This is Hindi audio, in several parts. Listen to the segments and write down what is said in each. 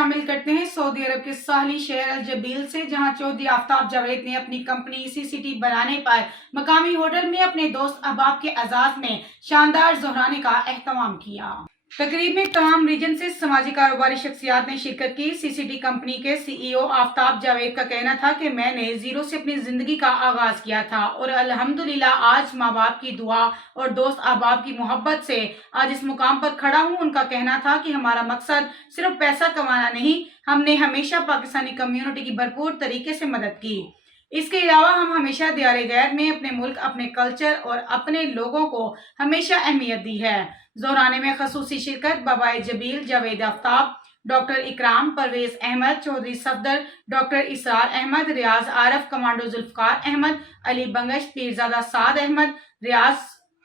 शामिल करते हैं सऊदी अरब के साहली शहर अल जबील से, जहां चौधरी आफ्ताब जावेद ने अपनी कंपनी सीसीटी बनाने पर मकामी होटल में अपने दोस्त अहबाब के एजाज में शानदार ज़ोहराने का एहतमाम किया। तकरीब में तमाम रीजन से समाजी कारोबारी शख्सियात ने शिरकत की। सीसीटी कंपनी के सीईओ आफ्ताब जावेद का कहना था कि मैंने जीरो से अपनी जिंदगी का आगाज किया था और अल्हम्दुलिल्लाह आज माँ बाप की दुआ और दोस्त अहबाब की मोहब्बत से आज इस मुकाम पर खड़ा हूँ। उनका कहना था कि हमारा मकसद सिर्फ पैसा कमाना नहीं, हमने हमेशा पाकिस्तानी कम्युनिटी की भरपूर तरीके से मदद की। इसके अलावा हम हमेशा दियारे गैर में अपने मुल्क, अपने कल्चर और अपने लोगों को हमेशा अहमियत दी है। ज़ोहराने में खसूसी शिरकत बाबाए जबील, जावेद आफ्ताब, डॉक्टर इकराम, परवेज अहमद, चौधरी सफदर, डॉक्टर इसरार अहमद, रियाज आरफ, कमांडो जुल्फकार अहमद, अली बंगश, पीरजादा साद अहमद, रियाज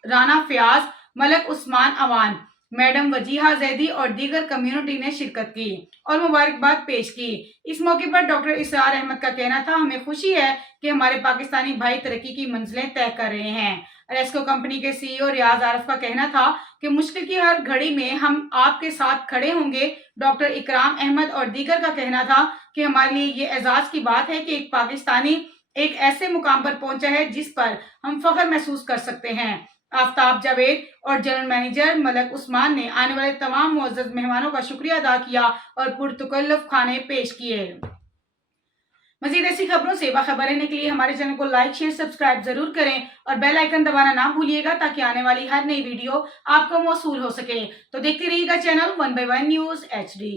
राना फयाज, मलक उस्मान अवान, मैडम वजीहा जैदी और दीगर कम्युनिटी ने शिरकत की और मुबारकबाद पेश की। इस मौके पर डॉक्टर इसरार अहमद का कहना था, हमें खुशी है कि हमारे पाकिस्तानी भाई तरक्की की मंजिलें तय कर रहे हैं। अरेस्को कंपनी के सीईओ रियाज आरफ का कहना था कि मुश्किल की हर घड़ी में हम आपके साथ खड़े होंगे। डॉक्टर इकराम अहमद और दीगर का कहना था कि हमारे लिए ये एजाज की बात है कि एक पाकिस्तानी एक ऐसे मुकाम पर पहुंचा है जिस पर हम फख्र महसूस कर सकते हैं। आफ्ताब जावेद और जनरल मैनेजर मलक उस्मान ने आने वाले तमाम मुअज़्ज़ज़ मेहमानों का शुक्रिया अदा किया और पुरतकल्लुफ़ खाने पेश किए। मज़ीद ऐसी खबरों से बाखबर रहने के लिए हमारे चैनल को लाइक, शेयर, सब्सक्राइब जरूर करें और बेल आइकन दबाना ना भूलिएगा ताकि आने वाली हर नई वीडियो आपको मौसूल हो सके। तो देखते रहिएगा चैनल 1 by 1 न्यूज़ HD।